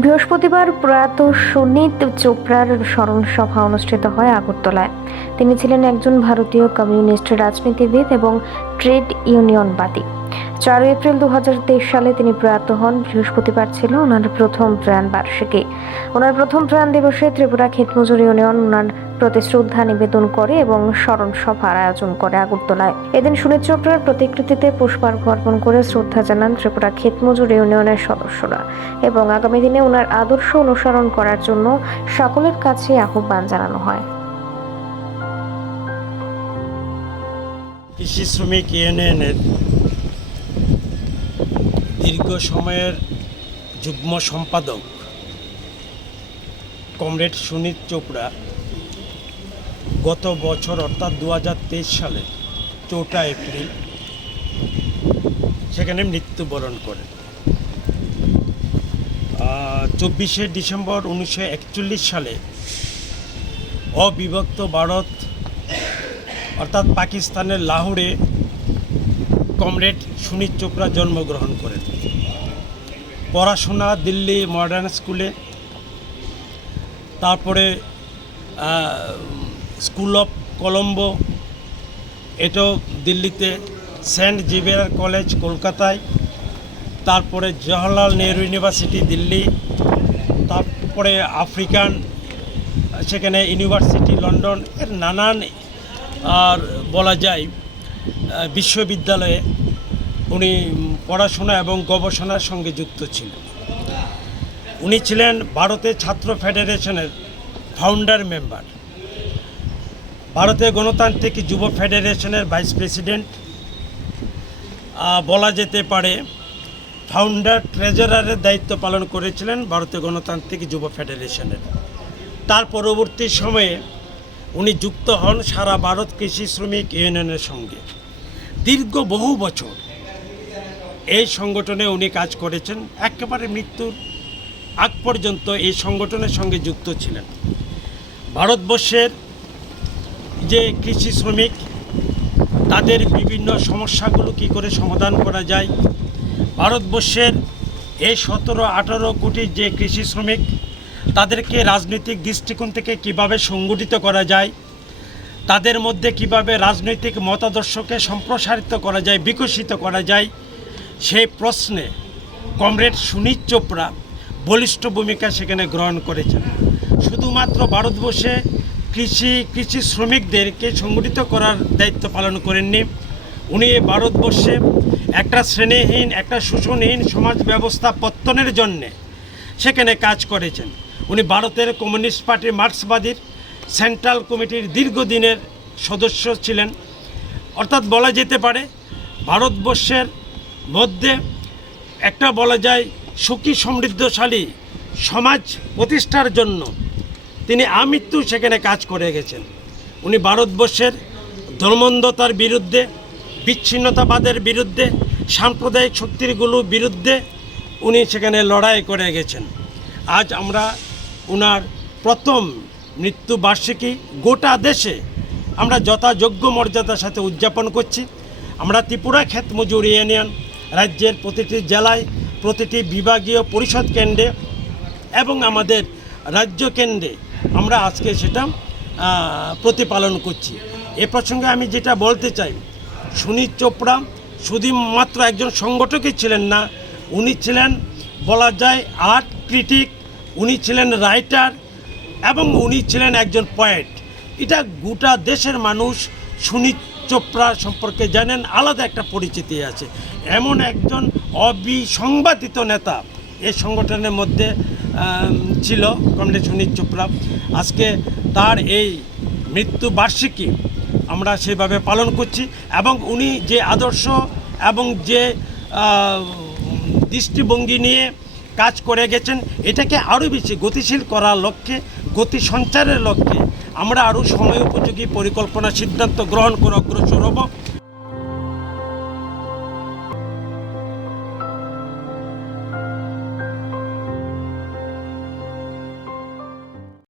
বৃহস্পতিবার প্রয়াত সুনীত চোপড়ার স্মরণ সভা অনুষ্ঠিত হয় আগরতলায়। তিনি ছিলেন একজন ভারতীয় কমিউনিস্ট রাজনীতিবিদ এবং ট্রেড ইউনিয়নবাদী। 4 এপ্রিল 2023 সালে তিনি প্রয়াত হন। বৃহস্পতিবার ছিল ওনার প্রথম প্রয়াণ বার্ষিকী। ওনার প্রথম প্রয়াণ দিবসে ত্রিপুরা ক্ষেতমজুর ইউনিয়ন ওনার প্রতি শ্রদ্ধা নিবেদন করে এবং স্মরণ সভার আয়োজন করে আগরতলায়। এদিন সুনীত চোপড়ার প্রতিকৃতিতে পুষ্পার্ঘ্য অর্পণ করে শ্রদ্ধা জানান ত্রিপুরা ক্ষেতমজুর ইউনিয়নের সদস্যরা এবং আগামী দিনে ওনার আদর্শ অনুসরণ করার জন্য সকলের কাছে আহ্বান জানানো হয়। কৃষি শ্রমিক ইউনিয়নের দীর্ঘ সময়ের যুগ্ম সম্পাদক কমরেড সুনীত চোপড়া গত বছর অর্থাৎ 2023 সালে 4 এপ্রিল সেখানে মৃত্যুবরণ করেন। 24 ডিসেম্বর 1941 সালে অবিভক্ত ভারত অর্থাৎ পাকিস্তানের লাহোরে কমরেড সুনীত চোপড়া জন্মগ্রহণ করেন। পড়াশোনা দিল্লি মডার্ন স্কুলে, তারপরে স্কুল অফ কলম্বো, এটাও দিল্লিতে, সেন্ট জেভিয়ার কলেজ কলকাতায়, তারপরে জওহরলাল নেহরু ইউনিভার্সিটি দিল্লি, তারপরে আফ্রিকান সেখানে ইউনিভার্সিটি লন্ডন, এর নানান আর বলা যায় বিশ্ববিদ্যালয়ে উনি পড়াশোনা এবং গবেষণার সঙ্গে যুক্ত ছিলেন। উনি ছিলেন ভারতের ছাত্র ফেডারেশনের ফাউন্ডার মেম্বার, ভারতের গণতান্ত্রিক যুব ফেডারেশনের ভাইস প্রেসিডেন্ট, বলা যেতে পারে ফাউন্ডার ট্রেজারারের দায়িত্ব পালন করেছিলেন ভারতের গণতান্ত্রিক যুব ফেডারেশনের। তার পরবর্তী সময়ে উনি যুক্ত হন সারা ভারত কৃষি শ্রমিক ইউনিয়নের সঙ্গে। দীর্ঘ বহু বছর এই সংগঠনে উনি কাজ করেছেন, একেবারে মৃত্যুর আগ পর্যন্ত এই সংগঠনের সঙ্গে যুক্ত ছিলেন। ভারতবর্ষের যে কৃষি শ্রমিক তাদের বিভিন্ন সমস্যাগুলো কী করে সমাধান করা যায়, ভারতবর্ষের এই 17-18 কোটি যে কৃষি শ্রমিক তাদেরকে রাজনৈতিক দৃষ্টিকোণ থেকে কিভাবে সংগঠিত করা যায়, তাদের মধ্যে কিভাবে রাজনৈতিক মতাদর্শকে সম্প্রসারিত করা যায়, বিকশিত করা যায়, সেই প্রশ্নে কমরেড সুনীত চোপড়া বলিষ্ঠ ভূমিকা সেখানে গ্রহণ করেছেন। শুধুমাত্র ভারতবর্ষে কৃষি শ্রমিকদেরকে সংগঠিত করার দায়িত্ব পালন করেননি, উনি ভারতবর্ষে একটা শ্রেণীহীন, একটা শোষণহীন সমাজ ব্যবস্থা পত্তনের জন্যে সেখানে কাজ করেছেন। উনি ভারতের কমিউনিস্ট পার্টির মার্ক্সবাদীর সেন্ট্রাল কমিটির দীর্ঘদিনের সদস্য ছিলেন। অর্থাৎ বলা যেতে পারে ভারতবর্ষের মধ্যে একটা বলা যায় সুখী সমৃদ্ধশালী সমাজ প্রতিষ্ঠার জন্য তিনি আমৃত্যু সেখানে কাজ করে গেছেন। উনি ভারতবর্ষের ধর্মান্ধতার বিরুদ্ধে, বিচ্ছিন্নতাবাদের বিরুদ্ধে, সাম্প্রদায়িক শক্তিগুলোর বিরুদ্ধে উনি সেখানে লড়াই করে গেছেন। আজ আমরা ওনার প্রথম মৃত্যুবার্ষিকী গোটা দেশে আমরা যথাযোগ্য মর্যাদার সাথে উদযাপন করছি। আমরা ত্রিপুরা ক্ষেতমজুর ইউনিয়ন রাজ্যের প্রতিটি জেলায়, প্রতিটি বিভাগীয় পরিষদ কেন্দ্রে এবং আমাদের রাজ্য কেন্দ্রে আমরা আজকে সেটা প্রতিপালন করছি। এ প্রসঙ্গে আমি যেটা বলতে চাই, সুনীত চোপড়া শুধুমাত্র একজন সংগঠকই ছিলেন না, উনি ছিলেন বলা যায় আর্ট ক্রিটিক, উনি ছিলেন রাইটার এবং উনি ছিলেন একজন পোয়েট। এটা গোটা দেশের মানুষ সুনীত চোপড়া সম্পর্কে জানেন, আলাদা একটা পরিচিতি আছে। এমন একজন অবিসংবাদিত নেতা এই সংগঠনের মধ্যে ছিল কমরেড সুনীত চোপড়া। আজকে তার এই মৃত্যুবার্ষিকী আমরা সেভাবে পালন করছি এবং উনি যে আদর্শ এবং যে দৃষ্টিভঙ্গি নিয়ে কাজ করে গেছেন, এটাকে আরও বেশি গতিশীল করার লক্ষ্যে, গতি সঞ্চারের লক্ষ্যে আমরা আরও সময় উপযোগী পরিকল্পনা সিদ্ধান্ত গ্রহণ করে অগ্রসর হব।